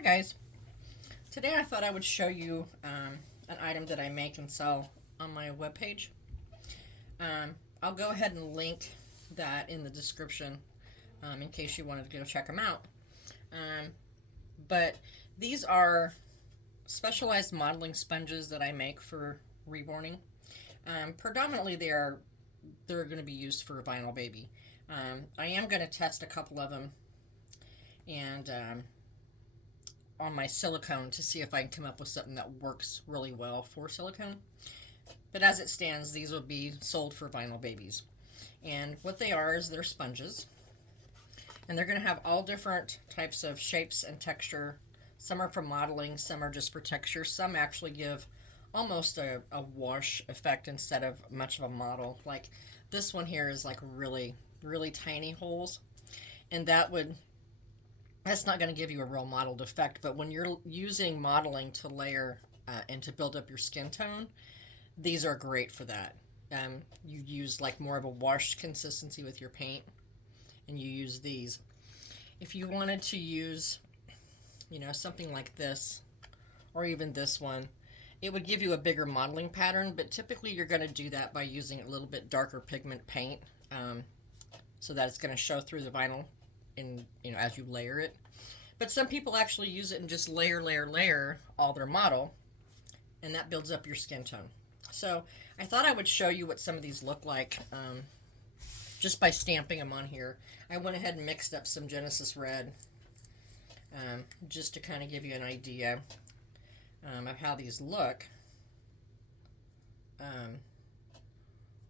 Hi guys. Today I thought I would show you an item that I make and sell on my webpage. I'll go ahead and link that in the description in case you wanted to go check them out. But these are specialized modeling sponges that I make for reborning. Predominantly they're going to be used for a vinyl baby. I am going to test a couple of them and on my silicone to see if I can come up with something that works really well for silicone. But as it stands, these will be sold for vinyl babies. And what they are is they're sponges. And they're going to have all different types of shapes and texture. Some are for modeling, some are just for texture. Some actually give almost a wash effect instead of much of a model. Like this one here is like really, really tiny holes. And that's not going to give you a real modeled effect, but when you're using modeling to layer and to build up your skin tone, these are great for that. You use like more of a washed consistency with your paint, and you use these. If you wanted to use, something like this, or even this one, it would give you a bigger modeling pattern, but typically you're going to do that by using a little bit darker pigment paint, so that it's going to show through the vinyl as you layer it. But some people actually use it and just layer all their model, and that builds up your skin tone. So I thought I would show you what some of these look like just by stamping them on here. I went ahead and mixed up some Genesis Red just to kind of give you an idea of how these look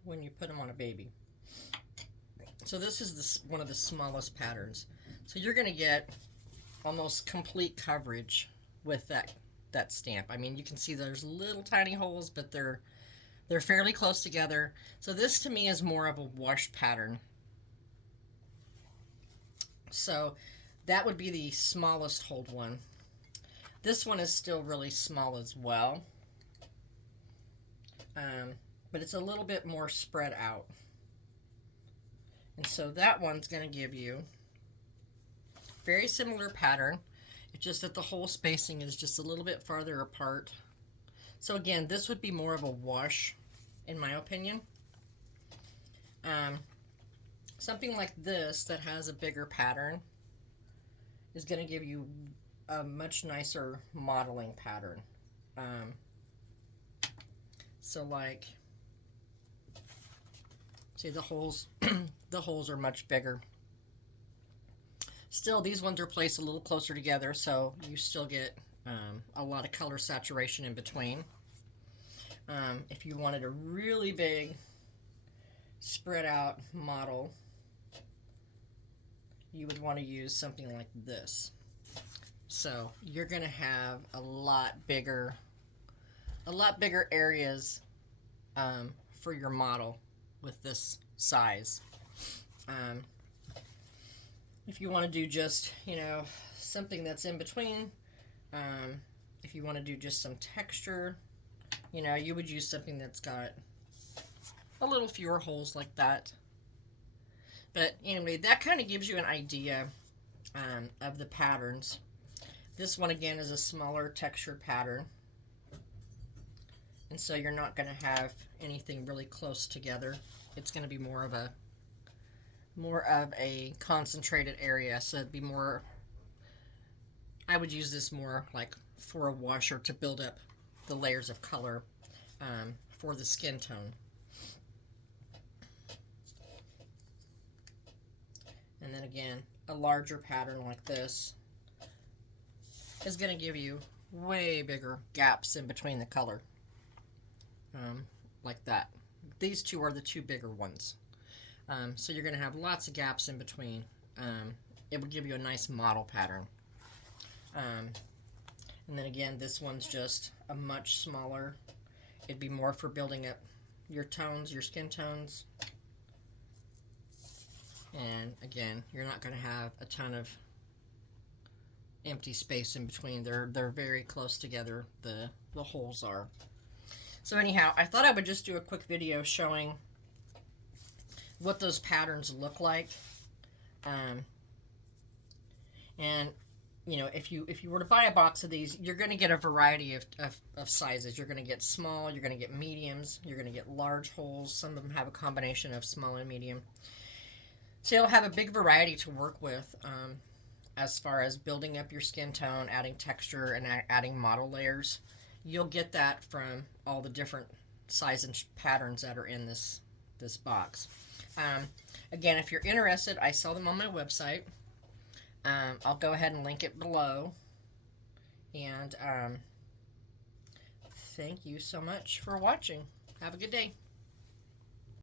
when you put them on a baby. So this is one of the smallest patterns. So you're going to get almost complete coverage with that stamp. I mean, you can see there's little tiny holes, but they're fairly close together. So this to me is more of a wash pattern. So that would be the smallest hold one. This one is still really small as well, but it's a little bit more spread out. And so that one's going to give you very similar pattern. It's just that the hole spacing is just a little bit farther apart. So again, this would be more of a wash, in my opinion. Something like this that has a bigger pattern is going to give you a much nicer modeling pattern. So like, see the holes, the holes are much bigger. Still, these ones are placed a little closer together, so you still get a lot of color saturation in between. If you wanted a really big, spread out model, you would want to use something like this. So you're going to have a lot bigger areas for your model with this size. If you want to do just, something that's in between, if you want to do just some texture, you would use something that's got a little fewer holes like that. But anyway, that kind of gives you an idea of the patterns. This one again is a smaller textured pattern, and so you're not going to have anything really close together. It's going to be more of a concentrated area, so it'd be more, I would use this more like for a washer to build up the layers of color for the skin tone. And then again, a larger pattern like this is going to give you way bigger gaps in between the color, like that. These two are the two bigger ones. So you're going to have lots of gaps in between. It will give you a nice model pattern. And then again, this one's just a much smaller. It'd be more for building up your tones, your skin tones. And again, you're not going to have a ton of empty space in between. They're very close together, the holes are. So anyhow, I thought I would just do a quick video showing what those patterns look like. And you know, if you were to buy a box of these, you're going to get a variety of sizes. You're going to get small, you're going to get mediums, you're going to get large holes. Some of them have a combination of small and medium. So you'll have a big variety to work with as far as building up your skin tone, adding texture, and adding model layers. You'll get that from all the different size and patterns that are in this box. Um, Again, if you're interested, I sell them on my website. I'll go ahead and link it below. And thank you so much for watching. Have a good day.